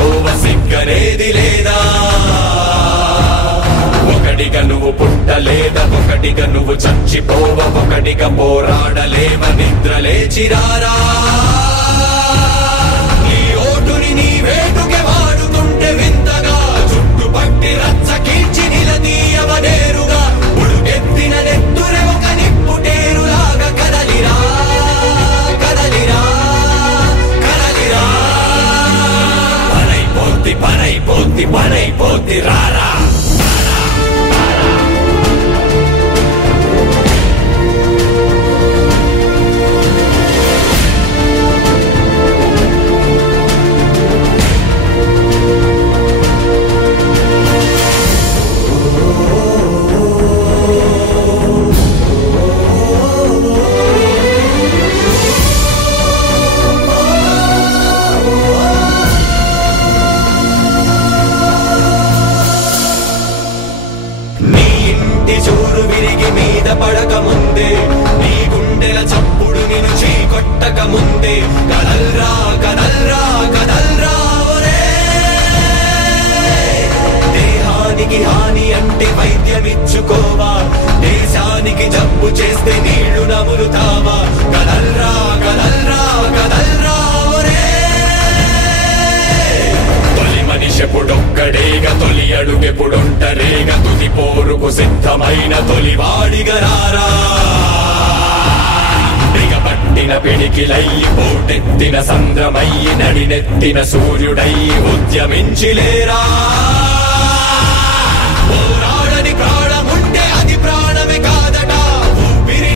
తప్పించుకోవ సిగ్గనేది లేదా ఒకటిగా నువ్వు పుట్టలేదా ఒకటిగా నువ్వు చచ్చిపోవ ఒకటిగా పోరాడలేవ నిద్ర లేచిరారా నీ ఓటుని నీ వేటుకే వాడుతుంటే వింతగా చుట్టుపట్టి రచ్చ కీల్చి నిలదీయవనేరుగా ఉడుకెత్తిన నెత్తురే ఒక నిప్పుటేరులాగా కదలిరా కదలిరా కదలిరా పనైపోద్ది పనైపోద్ది పనైపోద్ది రారా చూరు విరిగి మీద పడక ముందే నీ గుండెల చప్పుడు నిన్ను చీకొట్టక ముందే కదల్రా కదల్రా కదల్రా దేహానికి హాని అంటే వైద్యమిచ్చుకోవా దేశానికి జబ్బు చేస్తే నీళ్లు నములుతావా కదల్రా కదల్రా కదల్రా మనిషెప్పుడొక్కడేగా తొలి అడుగెప్పుడొంటరేగా తుది పోరుకు సిద్ధమైన తొలివాడిగా రారా బిగపట్టిన పిడికిలయ్యి పోటెత్తిన సంద్రమయ్యి నడినెత్తిన సూర్యుడయ్యి ఉద్యమించిలేరా